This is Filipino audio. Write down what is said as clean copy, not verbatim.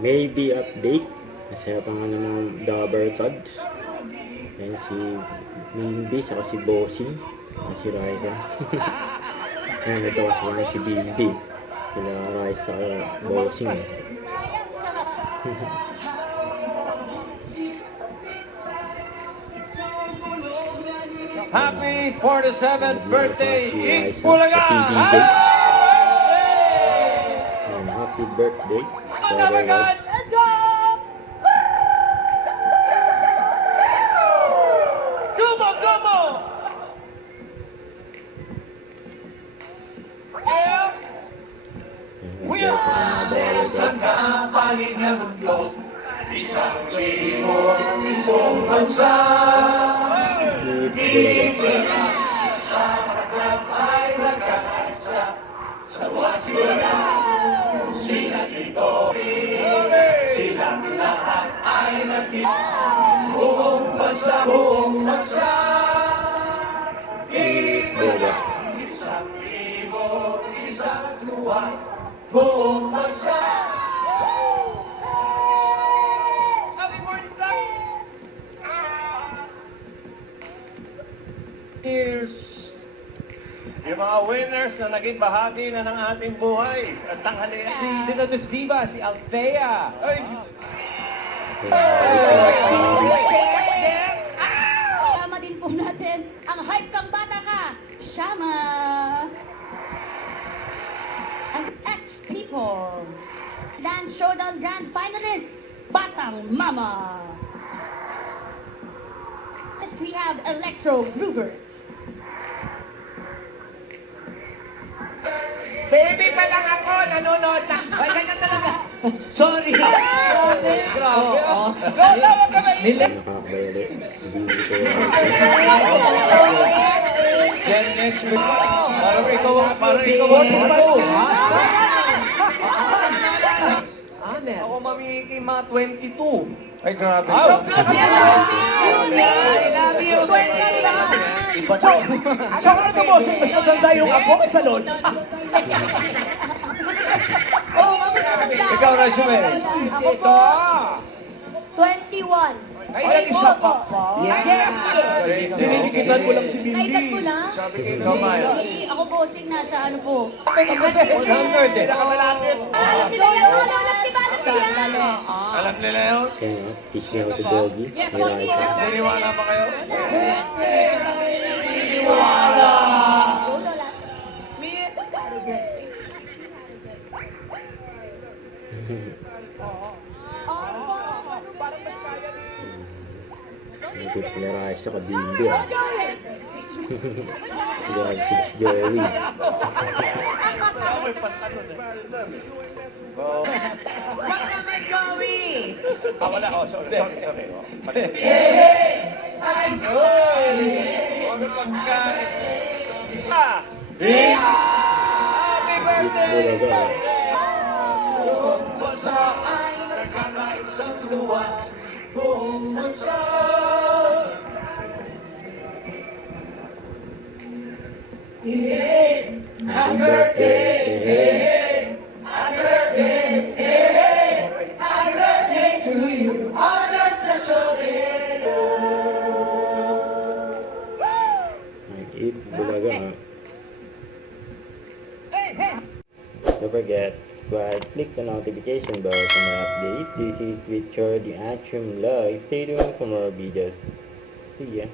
maybe update. Masaya pa nga ng Dabber Cards. Ayan si Mindy, saka si Bossing. Ayan si Raisa. Ayan, ito kasi naman si Bimby. Sila Raisa saka Bossing. Happy 47th birthday, Eat Bulaga! Bulaga! Happy birthday. Let's go! Come on, come on! We are sa kapalit ng mundo, isang libo, isang bansa. Sila dito, silang lahat ay nandito. Buong bansa, isang libo, isang luwa, buong bansa. Happy birthday! Cheers! Yung mga winners na naging bahagi na ng ating buhay at tanghalian. Si Dinados Diva, si Althea. Ay! Kasama din po natin ang hype kang bata ka, Shama. Ang X-People. Dance Showdown Grand Finalist, Batang Mama. Next we have Electro Groovers. Baby pa lang ako, nanonood na. Ay, ganyan talaga. Sorry. Grabe. Go, tawag ka ba? Nakakabayali. Si Bimby ko. Gen X. Parang ikaw ako mamimigay mga 22. Ay, grabe. I love you. Iba to. Saka ito mo, mas maganda yung ako may salon. Ikaw, Rachel. Ako po, 21. Ay, isa pa pa. Dinilikitan ko lang si Mindy. Naitan ko lang? Sabi kayo naman. Ako po, nasa ano po. 100 eh. Nakamalapit. Alam nila yun? Kaya, teach me how to doggy. May Raisa. Niniwala pa kayo? Ito sila Raisa saka Bimby. Sila si Joey. May pantalon eh. Wala. Oh, sorry. Huwag ang pagkain. Happy birthday! Bulaga. Buong bansa ay nagkakaisang luwan. Buong bansa. Happy birthday. Eat Bulaga. Don't forget, subscribe, click the notification bell for more updates. This is Richard, the Atrium Live. Stay tuned for more videos. See ya.